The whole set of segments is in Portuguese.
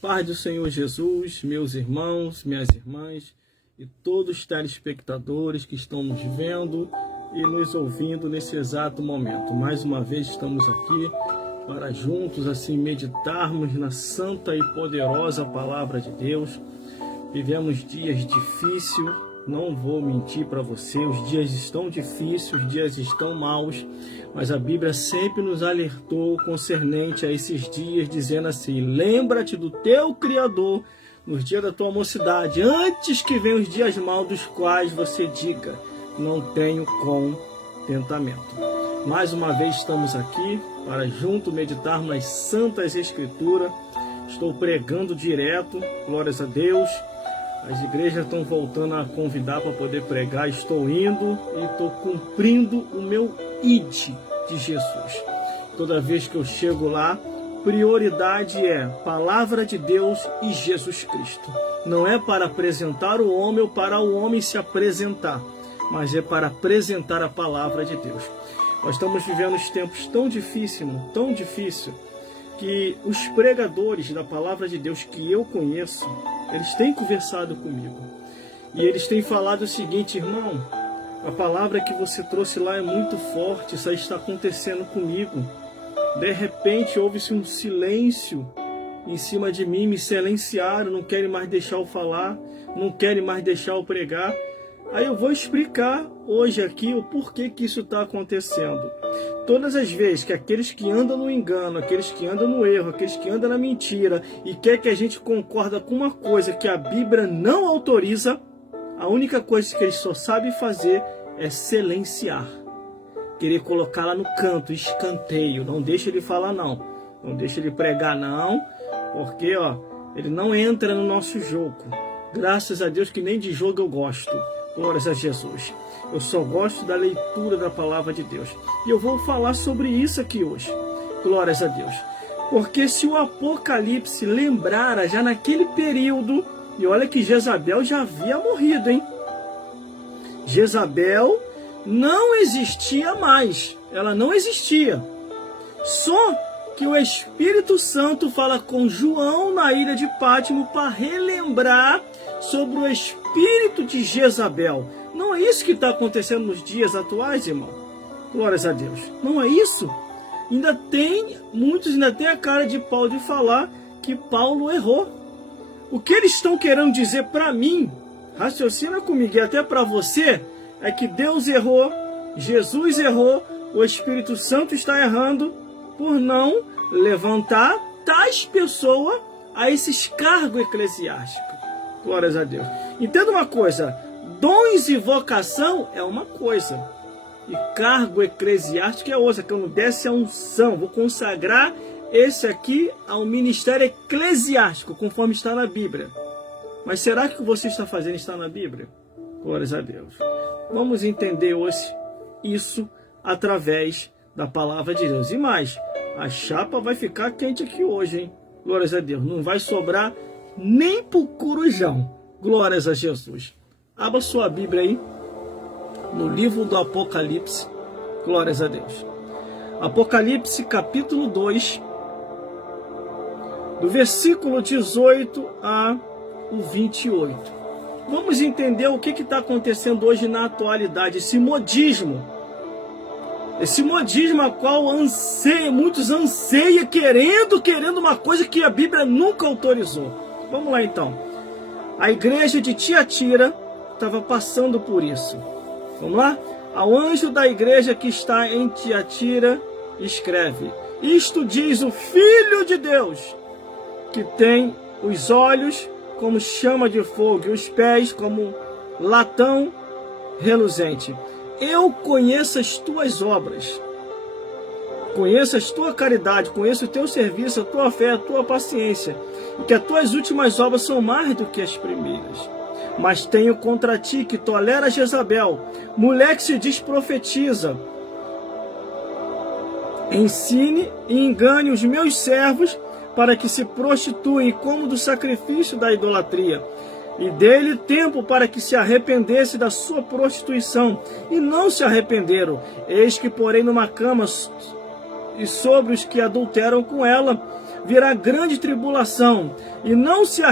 Paz do Senhor Jesus, meus irmãos, minhas irmãs e todos os telespectadores que estão nos vendo e nos ouvindo nesse exato momento. Mais uma vez estamos aqui para juntos assim meditarmos na santa e poderosa palavra de Deus. Vivemos dias difíceis, não vou mentir para você, os dias estão difíceis, os dias estão maus, mas a Bíblia sempre nos alertou concernente a esses dias, dizendo assim: lembra-te do teu Criador nos dias da tua mocidade, antes que venham os dias maus, dos quais você diga, não tenho contentamento. Mais uma vez estamos aqui para junto meditarmos nas Santas Escrituras. Estou pregando direto, glórias a Deus. As igrejas estão voltando a convidar para poder pregar. Estou indo e estou cumprindo o meu ID de Jesus. Toda vez que eu chego lá, prioridade é palavra de Deus e Jesus Cristo. Não é para apresentar o homem ou para o homem se apresentar, mas é para apresentar a palavra de Deus. Nós estamos vivendo tempos tão difíceis, que os pregadores da palavra de Deus que eu conheço, eles têm conversado comigo. E eles têm falado o seguinte: irmão, a palavra que você trouxe lá é muito forte, isso aí está acontecendo comigo. De repente houve-se um silêncio em cima de mim, me silenciaram, não querem mais deixar eu falar, não querem mais deixar eu pregar. Aí eu vou explicar hoje aqui o porquê que isso está acontecendo. Todas as vezes que aqueles que andam no engano, aqueles que andam no erro, aqueles que andam na mentira e quer que a gente concorda com uma coisa que a Bíblia não autoriza, a única coisa que eles só sabem fazer é silenciar. Querer colocar lá no canto, escanteio. Não deixa ele falar não. Não deixa ele pregar não, porque ele não entra no nosso jogo. Graças a Deus que nem de jogo eu gosto. Glórias a Jesus. Eu só gosto da leitura da palavra de Deus. E eu vou falar sobre isso aqui hoje. Glórias a Deus. Porque se o Apocalipse lembrara já naquele período, e olha que Jezabel já havia morrido, hein? Jezabel não existia mais. Ela não existia. Só que o Espírito Santo fala com João na ilha de Pátimo para relembrar sobre o espírito de Jezabel. Não é isso que está acontecendo nos dias atuais, irmão? Glórias a Deus. Não é isso? Muitos ainda têm a cara de pau de falar que Paulo errou. O que eles estão querendo dizer para mim, raciocina comigo e até para você, é que Deus errou, Jesus errou, o Espírito Santo está errando por não levantar tais pessoas a esses cargos eclesiásticos. Glórias a Deus. Entenda uma coisa: dons e vocação é uma coisa, e cargo eclesiástico é outra. Que eu não desse a unção, vou consagrar esse aqui ao ministério eclesiástico, conforme está na Bíblia. Mas será que o que você está fazendo está na Bíblia? Glórias a Deus. Vamos entender hoje isso através da palavra de Deus. E mais, a chapa vai ficar quente aqui hoje, hein? Glórias a Deus. Não vai sobrar nem pro corujão. Glórias a Jesus. Abra sua Bíblia aí, no livro do Apocalipse. Glórias a Deus. Apocalipse capítulo 2, do versículo 18 a 28. Vamos entender o que está acontecendo hoje na atualidade, esse modismo a qual muitos anseiam, querendo uma coisa que a Bíblia nunca autorizou. Vamos lá então. A igreja de Tiatira estava passando por isso. Vamos lá? Ao anjo da igreja que está em Tiatira, escreve: isto diz o Filho de Deus, que tem os olhos como chama de fogo e os pés como latão reluzente. Eu conheço as tuas obras, conheço a tua caridade, conheço o teu serviço, a tua fé, a tua paciência, e que as tuas últimas obras são mais do que as primeiras. Mas tenho contra ti que tolera Jezabel, mulher que se diz profetiza. Ensine e engane os meus servos para que se prostituem como do sacrifício da idolatria. E dê-lhe tempo para que se arrependesse da sua prostituição, e não se arrependeram. Eis que porém numa cama e sobre os que adulteram com ela, virá grande tribulação, e não se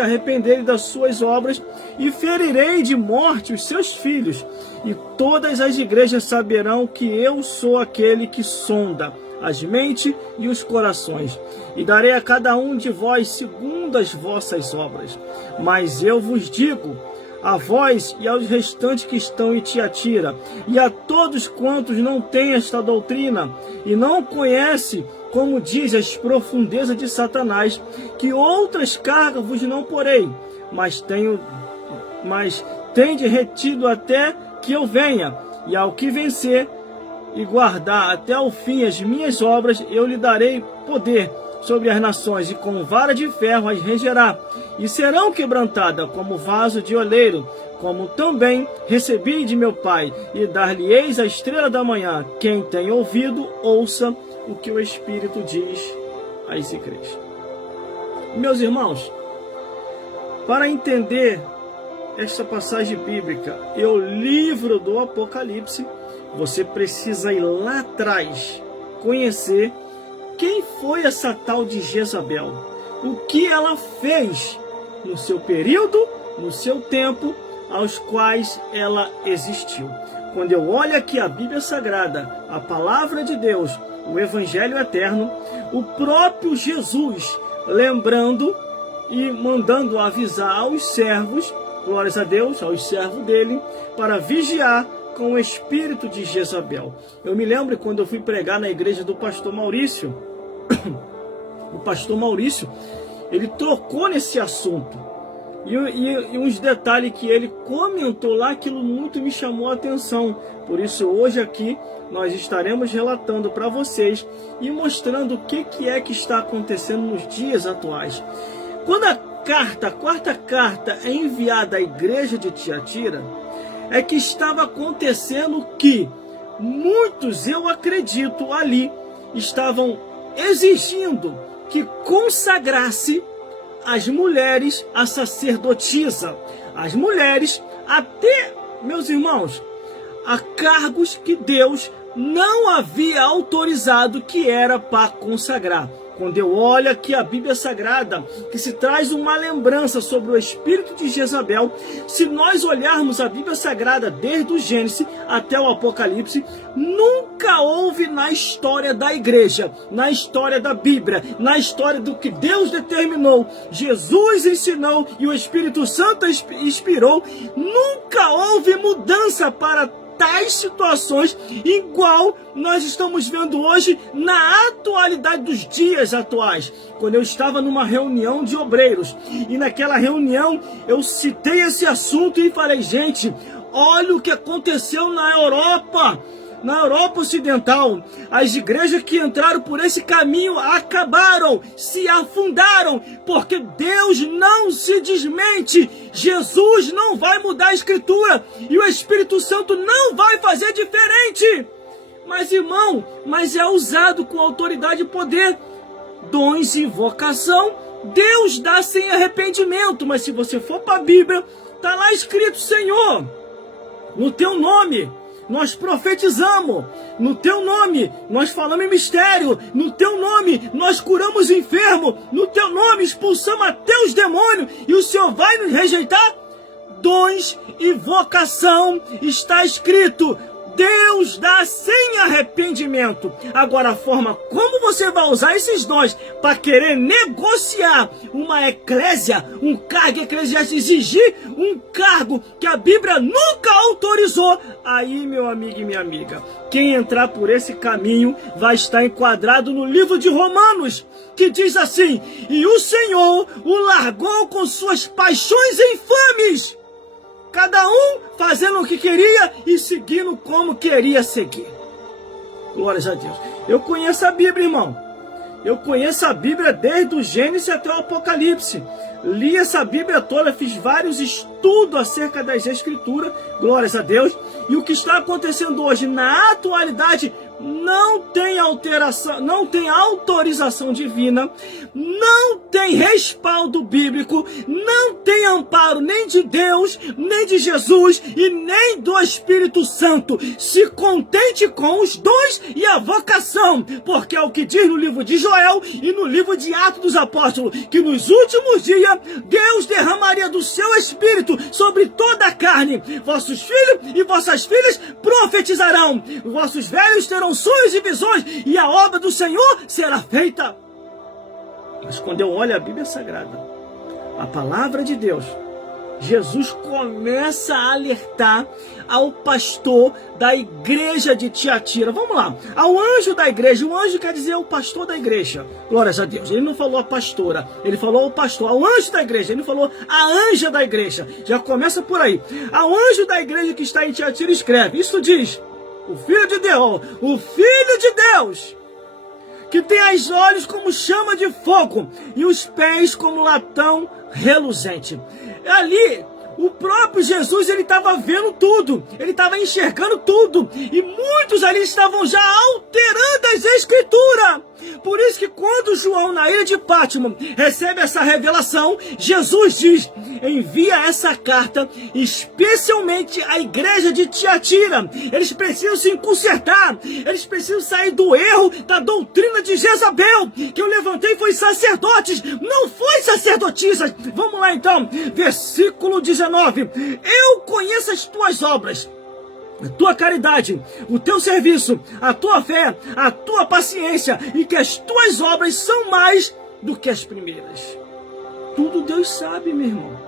arrependerem das suas obras, e ferirei de morte os seus filhos, e todas as igrejas saberão que eu sou aquele que sonda as mentes e os corações, e darei a cada um de vós segundo as vossas obras. Mas eu vos digo, a vós e aos restantes que estão em Tiatira, e a todos quantos não têm esta doutrina, e não conhecem, como diz, as profundezas de Satanás, que outras cargas vos não porei, mas tende retido até que eu venha, e ao que vencer e guardar até o fim as minhas obras, eu lhe darei poder sobre as nações, e com vara de ferro as regerá, e serão quebrantadas como vaso de oleiro, como também recebi de meu Pai, e dar-lhe-eis a estrela da manhã. Quem tem ouvido, ouça o que o Espírito diz às igrejas. Meus irmãos, para entender esta passagem bíblica e o livro do Apocalipse, você precisa ir lá atrás, conhecer quem foi essa tal de Jezabel, o que ela fez no seu período, no seu tempo, aos quais ela existiu. Quando eu olho aqui a Bíblia Sagrada, a Palavra de Deus, o Evangelho Eterno, o próprio Jesus lembrando e mandando avisar aos servos, glórias a Deus, aos servos dele, para vigiar com o espírito de Jezabel. Eu me lembro quando eu fui pregar na igreja do pastor Maurício, o pastor Maurício, ele trocou nesse assunto, e uns detalhes que ele comentou lá, aquilo muito me chamou a atenção. Por isso hoje aqui nós estaremos relatando para vocês e mostrando o que é que está acontecendo nos dias atuais. Quando a quarta carta é enviada à igreja de Tiatira, é que estava acontecendo que muitos, eu acredito, ali estavam exigindo que consagrasse as mulheres a sacerdotisa, as mulheres até, meus irmãos, a cargos que Deus não havia autorizado, que era para consagrar. Quando eu olho aqui a Bíblia Sagrada, que se traz uma lembrança sobre o espírito de Jezabel, se nós olharmos a Bíblia Sagrada desde o Gênesis até o Apocalipse, nunca houve na história da igreja, na história da Bíblia, na história do que Deus determinou, Jesus ensinou e o Espírito Santo inspirou, nunca houve mudança para tais situações igual nós estamos vendo hoje na atualidade dos dias atuais. Quando eu estava numa reunião de obreiros e naquela reunião eu citei esse assunto e falei, gente, olha o que aconteceu na Europa Ocidental. As igrejas que entraram por esse caminho acabaram, se afundaram, porque Deus não se desmente. Jesus não vai mudar a Escritura e o Espírito Santo não vai fazer diferente. Mas, irmão, é usado com autoridade e poder. Dons e vocação, Deus dá sem arrependimento. Mas se você for para a Bíblia, está lá escrito, Senhor, no teu nome nós profetizamos, no teu nome nós falamos em mistério, no teu nome nós curamos enfermos, no teu nome expulsamos até os demônios, e o Senhor vai nos rejeitar? Dons e vocação está escrito, Deus dá sem arrependimento. Agora, a forma como você vai usar esses dons para querer negociar uma eclésia, um cargo eclesiástico, exigir um cargo que a Bíblia nunca autorizou, aí, meu amigo e minha amiga, quem entrar por esse caminho vai estar enquadrado no livro de Romanos, que diz assim, e o Senhor o largou com suas paixões infames, cada um fazendo o que queria e seguindo como queria seguir. Glórias a Deus. Eu conheço a Bíblia, irmão. Eu conheço a Bíblia desde o Gênesis até o Apocalipse. Li essa Bíblia toda, fiz vários estudos tudo acerca das Escrituras, glórias a Deus, e o que está acontecendo hoje na atualidade não tem alteração, não tem autorização divina, não tem respaldo bíblico, não tem amparo nem de Deus, nem de Jesus e nem do Espírito Santo. Se contente com os dons e a vocação, porque é o que diz no livro de Joel e no livro de Atos dos Apóstolos, que nos últimos dias Deus derramaria do seu Espírito sobre toda a carne. Vossos filhos e vossas filhas profetizarão, vossos velhos terão sonhos e visões, e a obra do Senhor será feita. Mas quando eu olho a Bíblia Sagrada, a palavra de Deus, Jesus começa a alertar ao pastor da igreja de Tiatira. Vamos lá, ao anjo da igreja. O anjo quer dizer o pastor da igreja, glórias a Deus. Ele não falou a pastora, ele falou ao pastor, ao anjo da igreja. Ele não falou a anja da igreja. Já começa por aí. Ao anjo da igreja que está em Tiatira escreve, isso diz o Filho de Deus, o Filho de Deus, que tem os olhos como chama de fogo e os pés como latão reluzente. Ali, o próprio Jesus, ele estava vendo tudo, ele estava enxergando tudo, e muitos ali estavam já alterando as Escrituras. Por isso que quando João, na ilha de Patmos, recebe essa revelação, Jesus diz, envia essa carta especialmente à igreja de Tiatira. Eles precisam se consertar, eles precisam sair do erro da doutrina de Jezabel, que eu levantei foi sacerdotes, não foi sacerdotisa. Vamos lá então, versículo 19. Eu conheço as tuas obras, a tua caridade, o teu serviço, a tua fé, a tua paciência, e que as tuas obras são mais do que as primeiras. Tudo Deus sabe, meu irmão.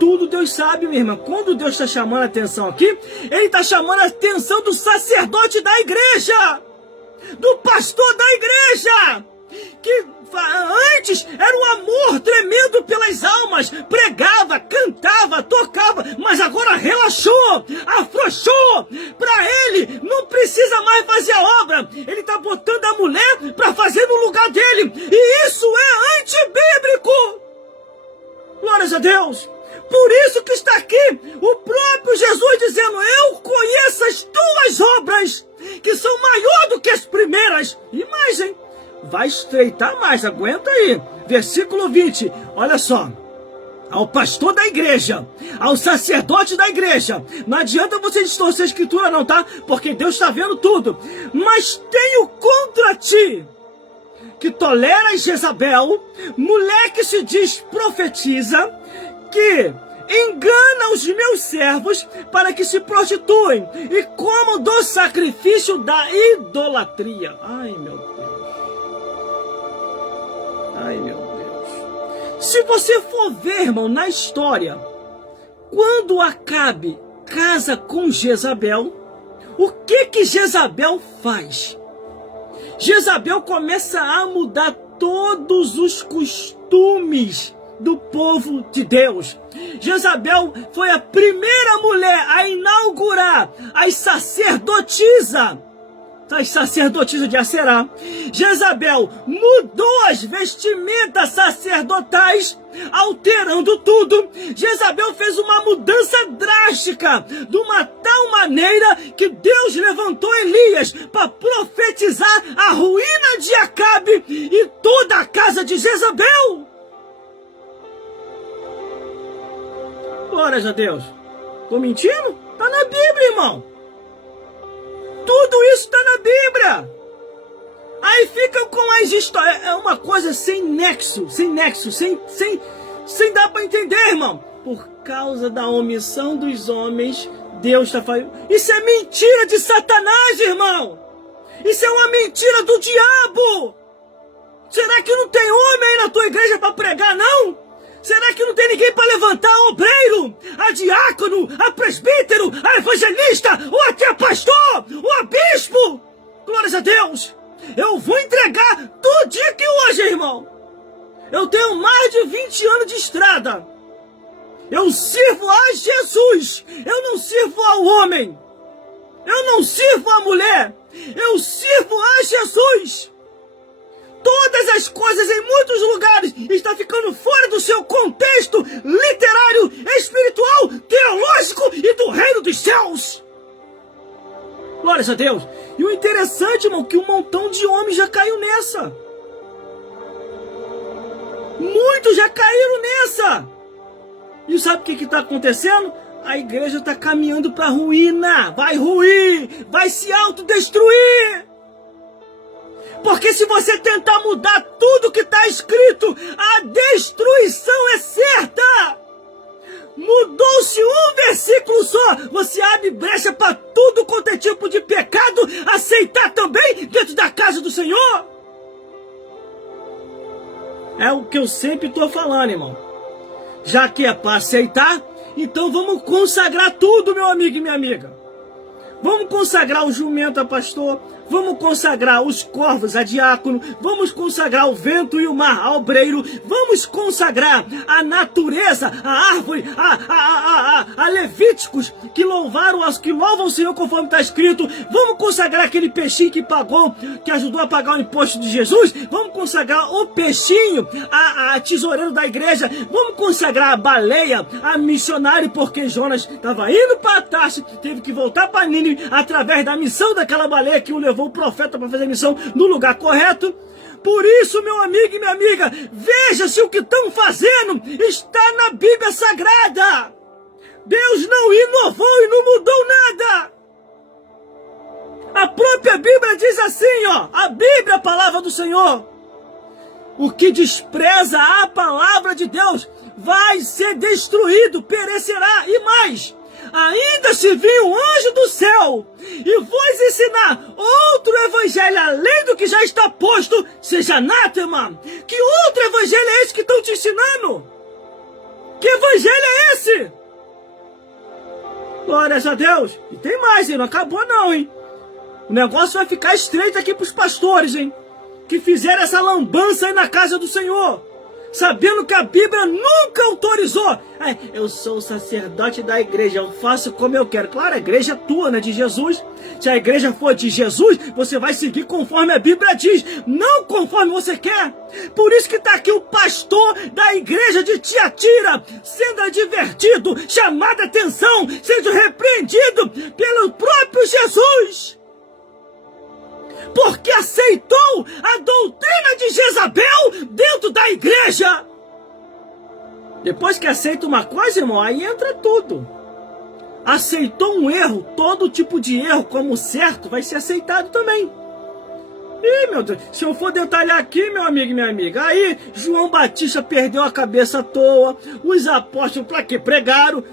Tudo Deus sabe, minha irmã. Quando Deus está chamando a atenção aqui, Ele está chamando a atenção do sacerdote da igreja, do pastor da igreja, que antes era um amor tremendo pelas almas, pregava, cantava, tocava, mas agora relaxou, afrouxou. Para ele não precisa mais fazer a obra, ele está botando a mulher para fazer no lugar dele, e isso é antibíblico. Glórias a Deus. Por isso que está aqui o próprio Jesus dizendo, eu conheço as tuas obras, que são maior do que as primeiras. E mais, hein? Vai estreitar mais, aguenta aí. Versículo 20, olha só. Ao pastor da igreja, ao sacerdote da igreja, não adianta você distorcer a Escritura não, tá? Porque Deus está vendo tudo. Mas tenho contra ti, que toleras Jezabel, mulher que se diz profetiza, que engana os meus servos para que se prostituem e comam do sacrifício da idolatria. Ai, meu Deus. Ai, meu Deus. Se você for ver, irmão, na história, quando Acabe casa com Jezabel, o que Jezabel faz? Jezabel começa a mudar todos os costumes do povo de Deus. Jezabel foi a primeira mulher a inaugurar as sacerdotisas de Aserá. Jezabel mudou as vestimentas sacerdotais, alterando tudo. Jezabel fez uma mudança drástica, de uma tal maneira que Deus levantou Elias para profetizar a ruína de Acabe e toda a casa de Jezabel. Glórias a Deus. Tô mentindo? Tá na Bíblia, irmão. Tudo isso está na Bíblia. Aí fica com as histórias. É uma coisa sem nexo, sem dar para entender, irmão. Por causa da omissão dos homens, Deus está fazendo. Isso é mentira de Satanás, irmão. Isso é uma mentira do diabo. Será que não tem homem aí na tua igreja para pregar, não? Será que não tem ninguém para levantar a obreiro, a diácono, a presbítero, a evangelista, ou até a pastor, ou a bispo? Glórias a Deus! Eu vou entregar tudinho aqui hoje, irmão. Eu tenho mais de 20 anos de estrada. Eu sirvo a Jesus. Eu não sirvo ao homem. Eu não sirvo à mulher. Eu sirvo a Jesus. Todas as coisas em muitos lugares estão ficando fora do seu contexto literário, espiritual. Glórias a Deus. E o interessante, irmão, que um montão de homens já caiu nessa. Muitos já caíram nessa. E sabe o que está acontecendo? A igreja está caminhando para a ruína. Vai ruir, vai se autodestruir. Porque se você tentar mudar tudo que está escrito, a destruição é certa. Mudou-se um versículo só, você abre brecha para tudo quanto é tipo de pecado aceitar também dentro da casa do Senhor. É o que eu sempre estou falando, irmão. Já que é para aceitar, então vamos consagrar tudo, meu amigo e minha amiga. Vamos consagrar o jumento a pastor, vamos consagrar os corvos a diácono, vamos consagrar o vento e o mar a obreiro, vamos consagrar a natureza, a árvore, a levíticos que louvam o Senhor conforme está escrito, vamos consagrar aquele peixinho que ajudou a pagar o imposto de Jesus, vamos consagrar o peixinho, a tesoureiro da igreja, vamos consagrar a baleia, a missionário, porque Jonas estava indo para Tarso, teve que voltar para Nínive, através da missão daquela baleia que o levou o profeta para fazer a missão no lugar correto. Por isso, meu amigo e minha amiga, veja se o que estão fazendo está na Bíblia Sagrada. Deus não inovou e não mudou nada. A própria Bíblia diz assim, ó, a Bíblia, a palavra do Senhor. O que despreza a palavra de Deus vai ser destruído, perecerá. E mais, ainda se vir um anjo do céu e vos ensinar outro evangelho além do que já está posto, seja anátema. Que outro evangelho é esse que estão te ensinando? Que evangelho é esse? Glórias a Deus. E tem mais, hein? Não acabou não, hein? O negócio vai ficar estreito aqui para os pastores, hein? Que fizeram essa lambança aí na casa do Senhor, sabendo que a Bíblia nunca autorizou. Eu sou o sacerdote da igreja, eu faço como eu quero. Claro, a igreja é tua, né, de Jesus. Se a igreja for de Jesus, você vai seguir conforme a Bíblia diz, não conforme você quer. Por isso que está aqui o pastor da igreja de Tiatira, sendo advertido, chamado a atenção, sendo repreendido pelo próprio Jesus, porque aceitou a doutrina de Jezabel dentro da igreja. Depois que aceita uma coisa, irmão, aí entra tudo. Aceitou um erro, todo tipo de erro como certo vai ser aceitado também. Ih, meu Deus, se eu for detalhar aqui, meu amigo e minha amiga, aí João Batista perdeu a cabeça à toa, os apóstolos para quê? Pregaram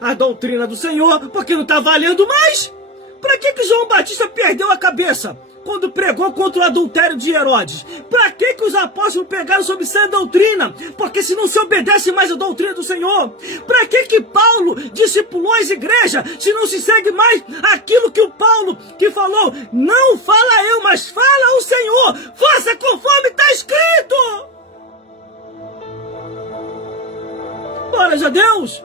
a doutrina do Senhor, porque não está valendo mais. Para que João Batista perdeu a cabeça quando pregou contra o adultério de Herodes? Para que os apóstolos pregaram sobre sã doutrina? Porque se não se obedece mais a doutrina do Senhor. Para que Paulo discipulou as igrejas se não se segue mais aquilo que o Paulo que falou? Não fala eu, mas fala o Senhor. Faça conforme está escrito. Glórias a Deus.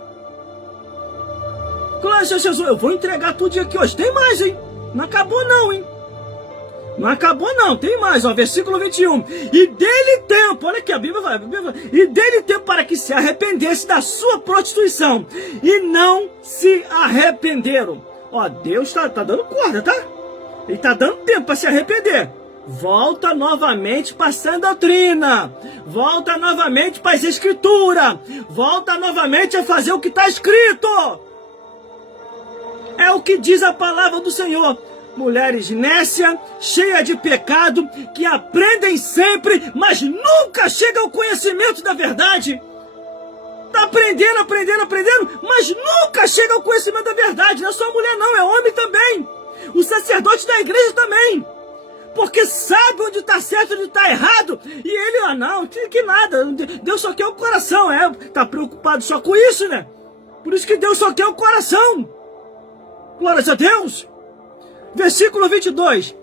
Glórias a Jesus. Eu vou entregar tudo aqui hoje. Tem mais, hein? Não acabou não, hein? Não acabou não, tem mais, ó, versículo 21. E dele tempo, olha aqui, a Bíblia vai, e dele tempo para que se arrependesse da sua prostituição, e não se arrependeram. Ó, Deus tá dando corda, tá? Ele tá dando tempo para se arrepender. Volta novamente para a sã doutrina, volta novamente para as escrituras, volta novamente a fazer o que está escrito. É o que diz a palavra do Senhor. Mulheres nécias, cheias de pecado, que aprendem sempre, mas nunca chegam ao conhecimento da verdade. Está aprendendo, mas nunca chega ao conhecimento da verdade. Não é só mulher não, é homem também. O sacerdote da igreja também. Porque sabe onde está certo e onde está errado. E ele, não, que nada, Deus só quer o coração. Está preocupado só com isso, né? Por isso que Deus só quer o coração. Glórias a Deus. Versículo 22.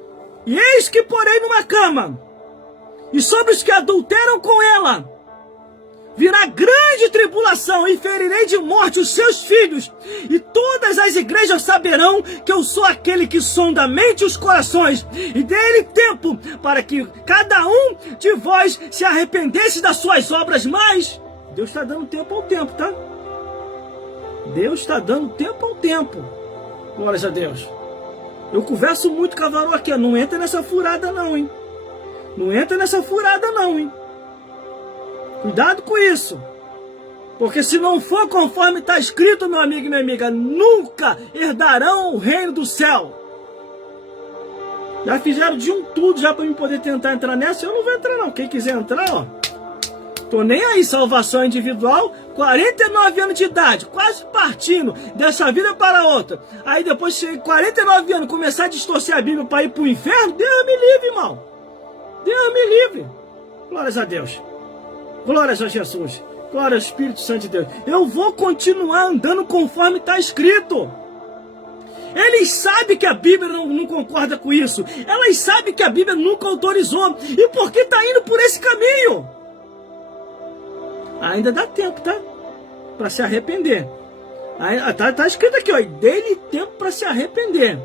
E eis que porei numa cama, e sobre os que adulteram com ela virá grande tribulação, e ferirei de morte os seus filhos, e todas as igrejas saberão que eu sou aquele que sonda a mente e os corações, e dei-lhe tempo para que cada um de vós se arrependesse das suas obras. Mas Deus está dando tempo ao tempo, tá? Deus está dando tempo ao tempo. Glórias a Deus. Eu converso muito com a varoa aqui, não entra nessa furada não, hein? Não entra nessa furada não, hein? Cuidado com isso. Porque se não for conforme está escrito, meu amigo e minha amiga, nunca herdarão o reino do céu. Já fizeram de um tudo já para mim poder tentar entrar nessa. Eu não vou entrar não. Quem quiser entrar, ó. Tô nem aí, salvação individual, 49 anos de idade, quase partindo dessa vida para outra. Aí depois de 49 anos começar a distorcer a Bíblia para ir para o inferno, Deus me livre, irmão. Deus me livre. Glórias a Deus. Glórias a Jesus. Glória ao Espírito Santo de Deus. Eu vou continuar andando conforme está escrito. Eles sabem que a Bíblia não concorda com isso. Elas sabem que a Bíblia nunca autorizou. E por que está indo por esse caminho? Ainda dá tempo, tá? Para se arrepender. Tá escrito aqui, ó. Dê-lhe tempo para se arrepender.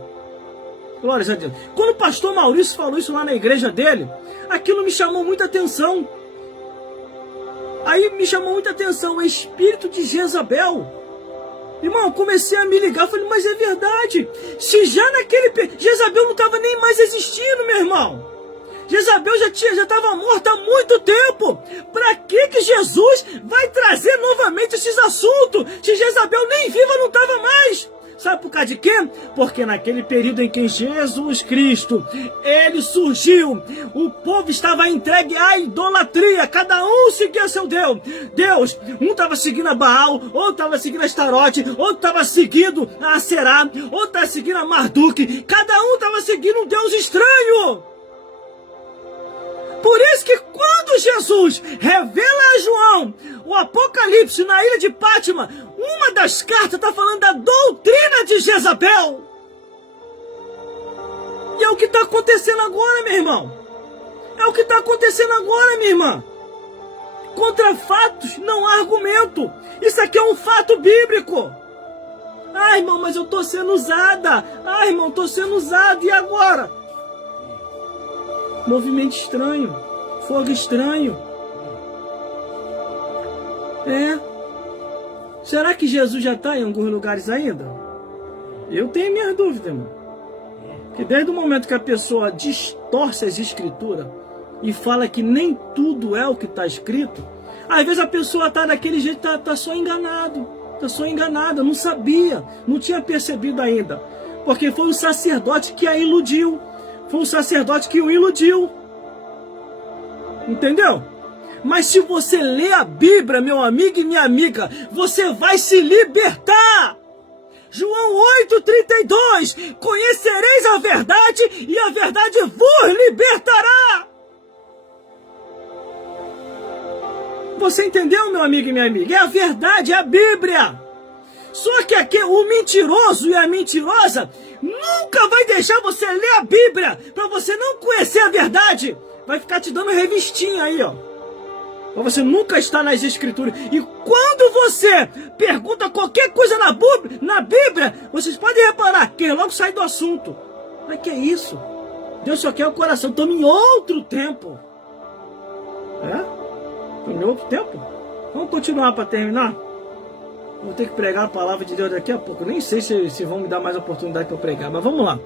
Glórias a Deus. Quando o pastor Maurício falou isso lá na igreja dele, aquilo me chamou muita atenção. Aí me chamou muita atenção o espírito de Jezabel. Irmão, eu comecei a me ligar, falei, mas é verdade. Se já naquele... Jezabel não estava nem mais existindo, meu irmão. Jezabel já estava morta há muito tempo. Para que Jesus vai trazer novamente esses assuntos? Se Jezabel nem viva não estava mais. Sabe por causa de quê? Porque naquele período em que Jesus Cristo, ele surgiu, o povo estava entregue à idolatria, cada um seguia seu Deus. Um estava seguindo a Baal, outro estava seguindo a Astarote, outro estava seguindo a Aserá, outro estava seguindo a Marduk, cada um estava seguindo um Deus estranho. Por isso que quando Jesus revela a João o Apocalipse na ilha de Pátima, uma das cartas está falando da doutrina de Jezabel. E é o que está acontecendo agora, meu irmão. É o que está acontecendo agora, minha irmã. Contra fatos não há argumento. Isso aqui é um fato bíblico. Ah, irmão, mas eu estou sendo usada. Ah, irmão, estou sendo usado. E agora? Movimento estranho, fogo estranho. Será que Jesus já está em alguns lugares ainda? Eu tenho minhas dúvidas, irmão. Que desde o momento que a pessoa distorce as escrituras e fala que nem tudo é o que está escrito, às vezes a pessoa está daquele jeito, está só enganado. Está só enganada, não sabia, não tinha percebido ainda. Porque foi o sacerdote que a iludiu. Foi o sacerdote que o iludiu. Entendeu? Mas se você ler a Bíblia, meu amigo e minha amiga, você vai se libertar. João 8,32. Conhecereis a verdade e a verdade vos libertará. Você entendeu, meu amigo e minha amiga? É a verdade, é a Bíblia. Só que aqui o mentiroso e a mentirosa nunca vai deixar você ler a Bíblia para você não conhecer a verdade. Vai ficar te dando revistinha aí, ó. Para você nunca estar nas escrituras. E quando você pergunta qualquer coisa na Bíblia, vocês podem reparar que logo sai do assunto. Mas que é isso? Deus só quer o coração. Estamos em outro tempo. Estamos em outro tempo? Vamos continuar para terminar? Vou ter que pregar a palavra de Deus daqui a pouco. Nem sei se vão me dar mais oportunidade para pregar, mas vamos lá.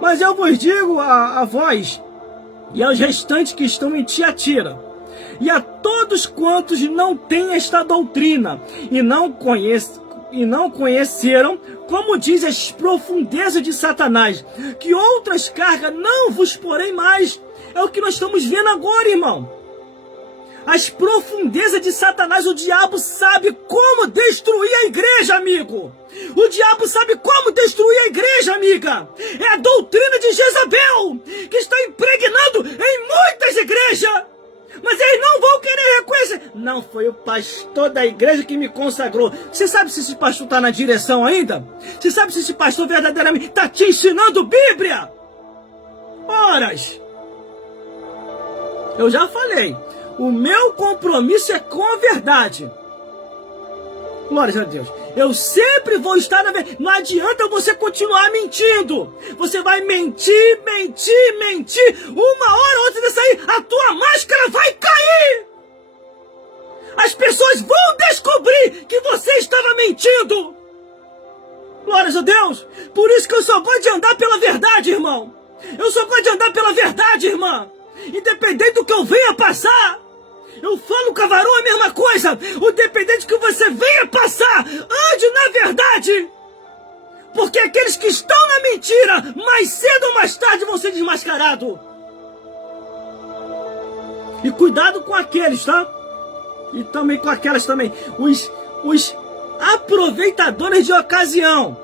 Mas eu vos digo a vós e aos restantes que estão em Tiatira, e a todos quantos não têm esta doutrina e não conheceram, como diz as profundezas de Satanás, que outras cargas não vos porém mais. É o que nós estamos vendo agora, irmão. As profundezas de Satanás, o diabo sabe como destruir a igreja, amigo. O diabo sabe como destruir a igreja, amiga. É a doutrina de Jezabel que está impregnando em muitas igrejas. Mas eles não vão querer reconhecer. Não, foi o pastor da igreja que me consagrou. Você sabe se esse pastor está na direção ainda? Você sabe se esse pastor verdadeiramente está te ensinando Bíblia? Horas. Eu já falei. O meu compromisso é com a verdade. Glória a Deus. Eu sempre vou estar na verdade. Não adianta você continuar mentindo. Você vai mentir. Uma hora ou outra dessa aí, a tua máscara vai cair. As pessoas vão descobrir que você estava mentindo. Glórias a Deus! Por isso que eu só gosto de andar pela verdade, irmão. Eu só gosto de andar pela verdade, irmã. Independente do que eu venha passar. Eu falo com a varão a mesma coisa. Independente do que você venha passar, ande na verdade. Porque aqueles que estão na mentira, mais cedo ou mais tarde vão ser desmascarados. E cuidado com aqueles, tá? E também com aquelas também. Os aproveitadores de ocasião.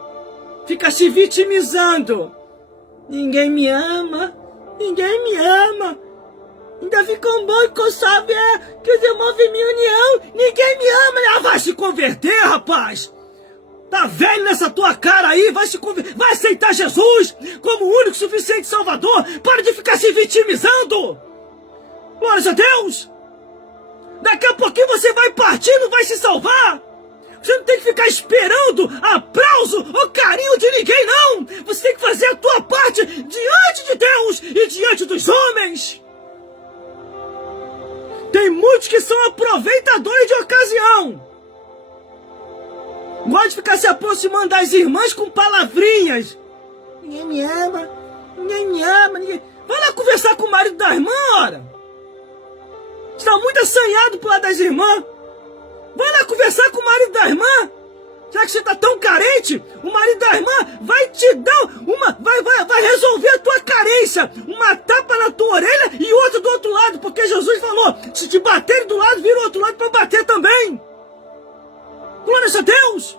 Fica se vitimizando. Ninguém me ama. Ninguém me ama. Ainda ficam bom que eu sabe que os irmãos vêm minha união. Ninguém me ama. Ah, vai se converter, rapaz. Tá velho nessa tua cara aí. Vai se converter. Vai aceitar Jesus como o único suficiente Salvador. Para de ficar se vitimizando. Glórias a Deus. Daqui a pouquinho você vai partir, não vai se salvar. Você não tem que ficar esperando aplauso ou carinho de ninguém, não. Você tem que fazer a tua parte diante de Deus e diante dos homens. Tem muitos que são aproveitadores de ocasião. Gosta de ficar se aproximando das irmãs com palavrinhas. Ninguém me ama, ninguém me ama, ninguém... Vai lá conversar com o marido da irmã, ora. Está muito assanhado pro lado das irmãs. Vai lá conversar com o marido da irmã. Já que você está tão carente, o marido da irmã vai te dar uma... Vai resolver a tua carência. Uma tapa na tua orelha e outra do outro lado. Porque Jesus falou, se te baterem do lado, vira o outro lado para bater também. Glória a Deus.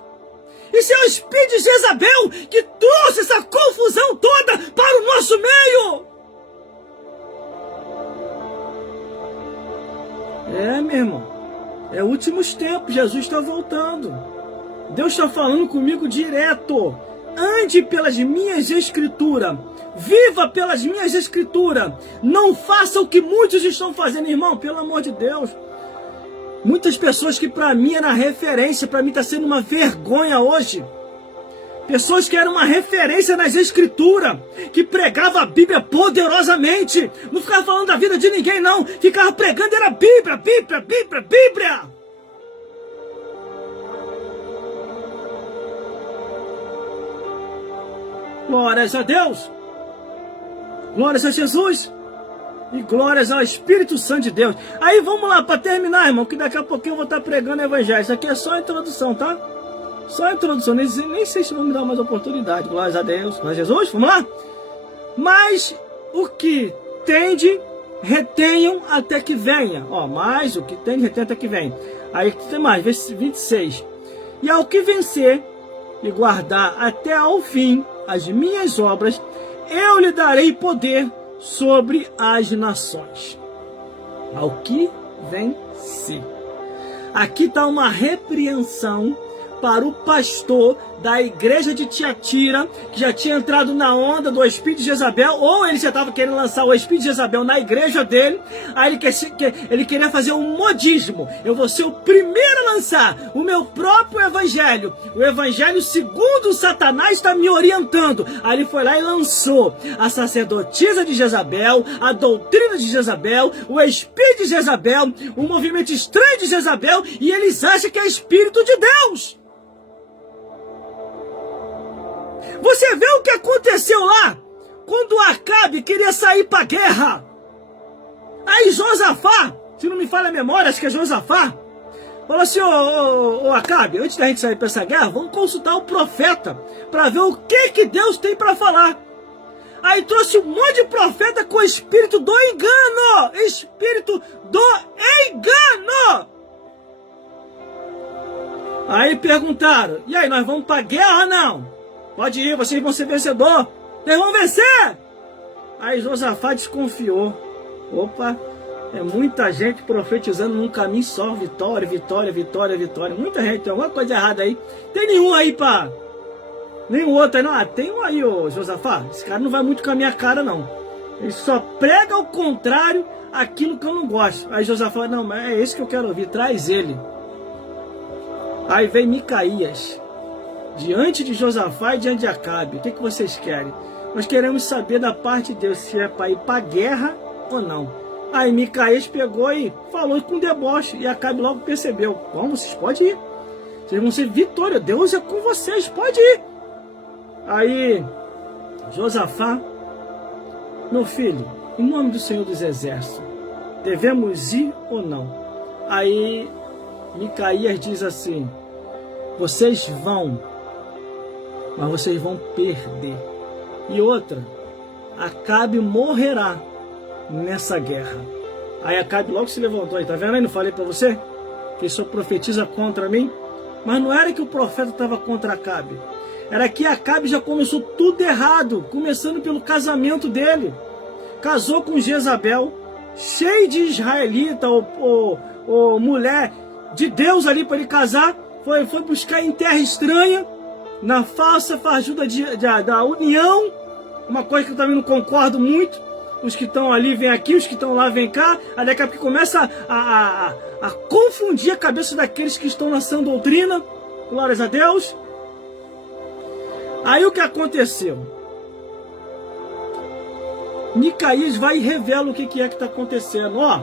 Isso é o espírito de Jezabel que trouxe essa confusão toda para o nosso meio. Meu irmão. É últimos tempos, Jesus está voltando. Deus está falando comigo direto. Ande pelas minhas escrituras. Viva pelas minhas escrituras. Não faça o que muitos estão fazendo, irmão. Pelo amor de Deus. Muitas pessoas que para mim era referência, para mim está sendo uma vergonha hoje. Pessoas que eram uma referência nas escrituras, que pregavam a Bíblia poderosamente. Não ficava falando da vida de ninguém, não. Ficava pregando, era Bíblia, Bíblia, Bíblia, Bíblia. Glórias a Deus. Glórias a Jesus. E glórias ao Espírito Santo de Deus. Aí vamos lá, para terminar, irmão, que daqui a pouquinho eu vou estar pregando o Evangelho. Isso aqui é só a introdução, tá? Só a introdução, nem sei se vão me dar mais oportunidade. Glórias a Deus, glórias a Jesus, vamos lá? Mas o que tende, retenham até que venha. Ó, mais o que tende, retenham até que venha. Aí tem mais, versículo 26. E ao que vencer e guardar até ao fim as minhas obras, eu lhe darei poder sobre as nações. Ao que vencer. Aqui está uma repreensão para o pastor da igreja de Tiatira, que já tinha entrado na onda do espírito de Jezabel, ou ele já estava querendo lançar o espírito de Jezabel na igreja dele. Aí ele queria fazer um modismo. Eu vou ser o primeiro a lançar o meu próprio evangelho. O evangelho segundo Satanás está me orientando. Aí ele foi lá e lançou a sacerdotisa de Jezabel, a doutrina de Jezabel, o espírito de Jezabel, o movimento estranho de Jezabel, e eles acham que é espírito de Deus. Você vê o que aconteceu lá? Quando Acabe queria sair para a guerra. Aí Josafá, se não me falha a memória, acho que é Josafá, falou assim, ô Acabe, antes da gente sair para essa guerra, vamos consultar o profeta para ver o que Deus tem para falar. Aí trouxe um monte de profeta com o espírito do engano. Espírito do engano. Aí perguntaram, e aí, nós vamos para a guerra ou não? Pode ir, vocês vão ser vencedor. Vocês vão vencer. Aí Josafá desconfiou. Opa, é muita gente profetizando num caminho só. Vitória, vitória, vitória, vitória. Muita gente, tem alguma coisa errada aí. Tem nenhum aí pra... Nenhum outro aí, não. Ah, tem um aí, ô Josafá. Esse cara não vai muito com a minha cara, não. Ele só prega ao contrário aquilo que eu não gosto. Aí Josafá, não, mas é esse que eu quero ouvir. Traz ele. Aí vem Micaías. Diante de Josafá e diante de Acabe, o que vocês querem? Nós queremos saber da parte de Deus se é para ir para a guerra ou não. Aí Micaías pegou e falou com deboche, e Acabe logo percebeu. Bom, vocês podem ir. Vocês vão ser vitória. Deus é com vocês, pode ir. Aí, Josafá, meu filho, em nome do Senhor dos Exércitos, devemos ir ou não? Aí, Micaías diz assim, vocês vão, mas vocês vão perder. E outra, Acabe morrerá nessa guerra. Aí Acabe logo se levantou, aí tá vendo aí? Não falei para você? Que ele só profetiza contra mim? Mas não era que o profeta estava contra Acabe. Era que Acabe já começou tudo errado, começando pelo casamento dele. Casou com Jezabel, cheio de israelita, ou mulher de Deus ali para ele casar. Foi buscar em terra estranha, na falsa farjuda da união. Uma coisa que eu também não concordo muito. Os que estão ali vêm aqui, os que estão lá vêm cá. Aí daqui a pouco começa a confundir a cabeça daqueles que estão na sã doutrina. Glórias a Deus. Aí o que aconteceu? Micaías vai e revela o que é que está acontecendo. Ó,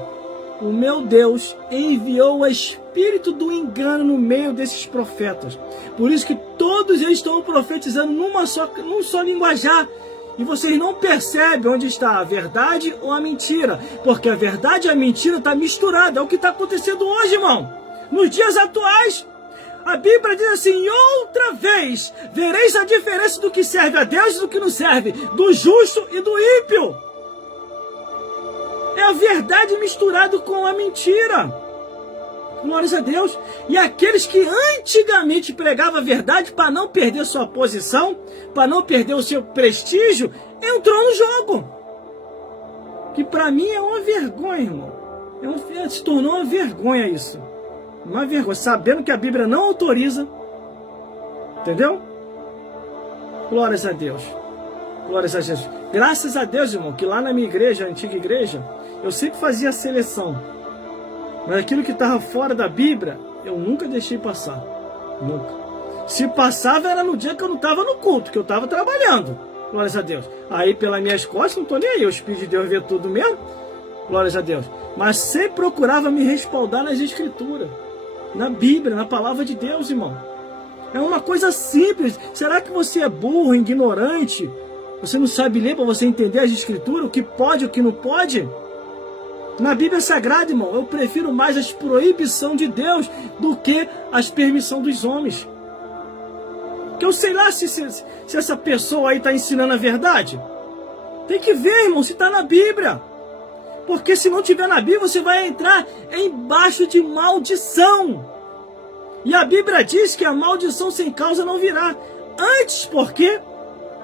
o meu Deus enviou o espírito do engano no meio desses profetas. Por isso que todos eles estão profetizando num só linguajar. E vocês não percebem onde está a verdade ou a mentira. Porque a verdade e a mentira estão misturadas. É o que está acontecendo hoje, irmão. Nos dias atuais. A Bíblia diz assim, outra vez, vereis a diferença do que serve a Deus e do que não serve. Do justo e do ímpio. É a verdade misturada com a mentira. Glórias a Deus. E aqueles que antigamente pregavam a verdade para não perder sua posição, para não perder o seu prestígio, entrou no jogo. Que para mim é uma vergonha, irmão. Se tornou uma vergonha isso. Uma vergonha. Sabendo que a Bíblia não autoriza. Entendeu? Glórias a Deus. Glórias a Jesus. Graças a Deus, irmão, que lá na minha igreja, a antiga igreja, eu sempre fazia a seleção. Mas aquilo que estava fora da Bíblia, eu nunca deixei passar. Nunca. Se passava, era no dia que eu não estava no culto, que eu estava trabalhando. Glórias a Deus. Aí, pelas minhas costas, não estou nem aí. O Espírito de Deus vê tudo mesmo. Glórias a Deus. Mas sempre procurava me respaldar nas Escrituras. Na Bíblia, na Palavra de Deus, irmão. É uma coisa simples. Será que você é burro, ignorante? Você não sabe ler para você entender as Escrituras? O que pode, o que não pode? Na Bíblia Sagrada, irmão, eu prefiro mais as proibições de Deus do que as permissões dos homens. Que eu sei lá se essa pessoa aí está ensinando a verdade. Tem que ver, irmão, se está na Bíblia. Porque se não tiver na Bíblia, você vai entrar embaixo de maldição. E a Bíblia diz que a maldição sem causa não virá. Antes, porque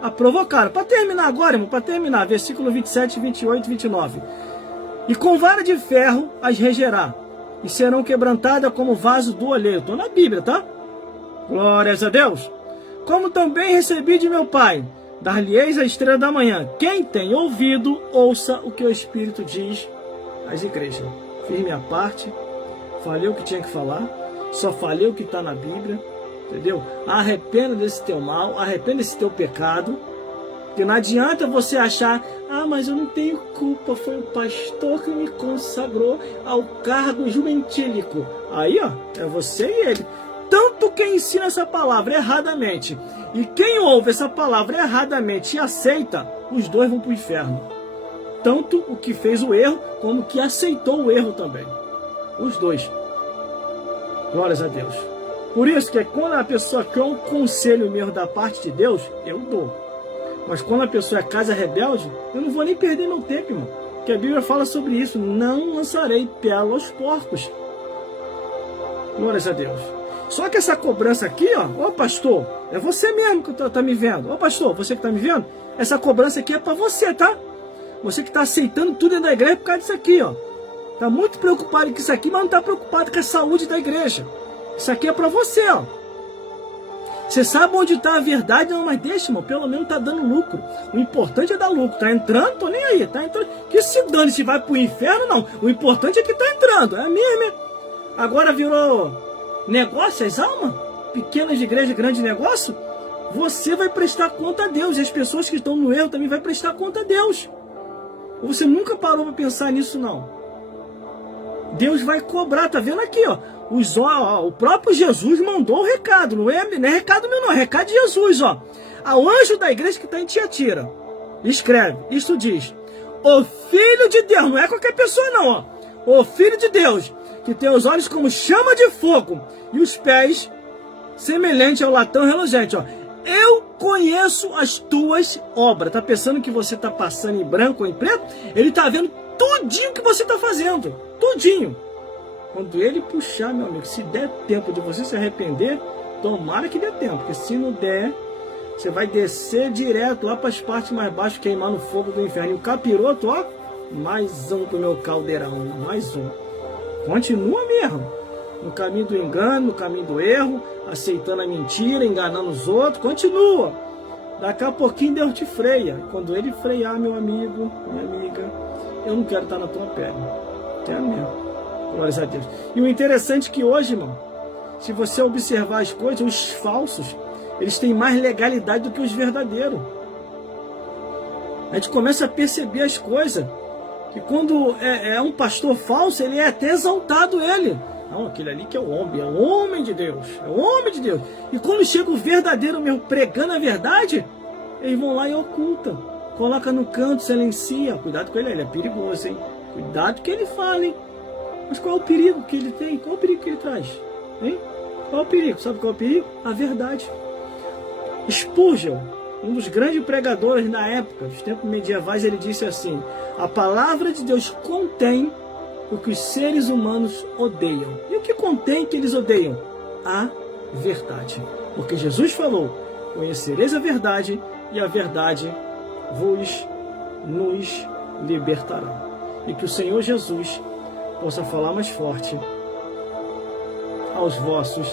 a provocaram. Para terminar agora, irmão, para terminar, versículo 27, 28 e 29. E com vara de ferro as regerá, e serão quebrantadas como vaso do olheiro. Estou na Bíblia, tá? Glórias a Deus. Como também recebi de meu Pai, dar-lhe-eis a estrela da manhã. Quem tem ouvido, ouça o que o Espírito diz às igrejas. Fiz minha parte, falei o que tinha que falar, só falei o que está na Bíblia, entendeu? Arrependa desse teu mal, arrependa desse teu pecado. Porque não adianta você achar, mas eu não tenho culpa, foi o pastor que me consagrou ao cargo jumentílico. Aí, ó, é você e ele. Tanto quem ensina essa palavra erradamente e quem ouve essa palavra erradamente e aceita, os dois vão para o inferno. Tanto o que fez o erro, como o que aceitou o erro também. Os dois. Glórias a Deus. Por isso que quando a pessoa quer um conselho meu da parte de Deus, eu dou. Mas quando a pessoa é casa rebelde, eu não vou nem perder meu tempo, irmão. Porque a Bíblia fala sobre isso. Não lançarei pérola aos porcos. Glórias a Deus. Só que essa cobrança aqui, ó, pastor, é você mesmo que tá me vendo. Ô pastor, você que tá me vendo, essa cobrança aqui é para você, tá? Você que está aceitando tudo dentro da igreja por causa disso aqui, ó. Tá muito preocupado com isso aqui, mas não tá preocupado com a saúde da igreja. Isso aqui é para você, ó. Você sabe onde está a verdade? Não, mas deixa, irmão, pelo menos tá dando lucro. O importante é dar lucro. Tá entrando? Tô nem aí. Tá entrando. Que se dane, se vai pro inferno, não. O importante é que tá entrando. É mesmo. Agora virou negócio, as almas? Pequenas de igreja, grande negócio? Você vai prestar conta a Deus. E as pessoas que estão no erro também vai prestar conta a Deus. Ou você nunca parou para pensar nisso, não? Deus vai cobrar. Tá vendo aqui, ó? O próprio Jesus mandou o recado. Não é recado meu, não. É recado de Jesus, ó. Ao anjo da igreja que está em Tiatira. Escreve. Isto diz: o Filho de Deus. Não é qualquer pessoa, não, ó. O Filho de Deus, que tem os olhos como chama de fogo e os pés semelhante ao latão reluzente, ó. Eu conheço as tuas obras. Tá pensando que você tá passando em branco ou em preto? Ele tá vendo tudinho que você tá fazendo. Tudinho. Quando ele puxar, meu amigo, se der tempo de você se arrepender, tomara que dê tempo. Porque se não der, você vai descer direto lá para as partes mais baixas, queimar no fogo do inferno. E o capiroto, ó, mais um pro meu caldeirão. Mais um. Continua mesmo. No caminho do engano, no caminho do erro, aceitando a mentira, enganando os outros, continua. Daqui a pouquinho Deus te freia. Quando ele frear, meu amigo, minha amiga, eu não quero estar na tua pele. Quero mesmo. Glórias a Deus. E o interessante é que hoje, irmão, se você observar as coisas, os falsos, eles têm mais legalidade do que os verdadeiros. A gente começa a perceber as coisas. Que quando é um pastor falso, ele é até exaltado, ele. Não, aquele ali que é o homem de Deus, é o homem de Deus. E quando chega o verdadeiro mesmo pregando a verdade, eles vão lá e ocultam, coloca no canto, silencia. Cuidado com ele é perigoso, hein? Cuidado que ele fala, hein? Mas qual é o perigo que ele tem? Qual é o perigo que ele traz? Hein? Qual é o perigo? Sabe qual é o perigo? A verdade. Spurgeon, um dos grandes pregadores na época, dos tempos medievais, ele disse assim: a palavra de Deus contém o que os seres humanos odeiam. E o que contém que eles odeiam? A verdade. Porque Jesus falou: conhecereis a verdade e a verdade nos libertará. E que o Senhor Jesus possa falar mais forte aos vossos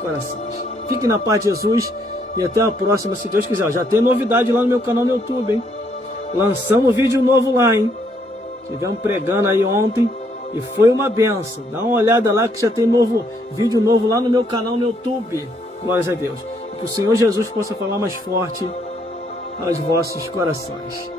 corações. Fiquem na paz de Jesus e até a próxima, se Deus quiser. Já tem novidade lá no meu canal no YouTube, hein? Lançamos vídeo novo lá, hein? Estivemos pregando aí ontem e foi uma benção. Dá uma olhada lá que já tem vídeo novo lá no meu canal no YouTube. Glórias a Deus. Que o Senhor Jesus possa falar mais forte aos vossos corações.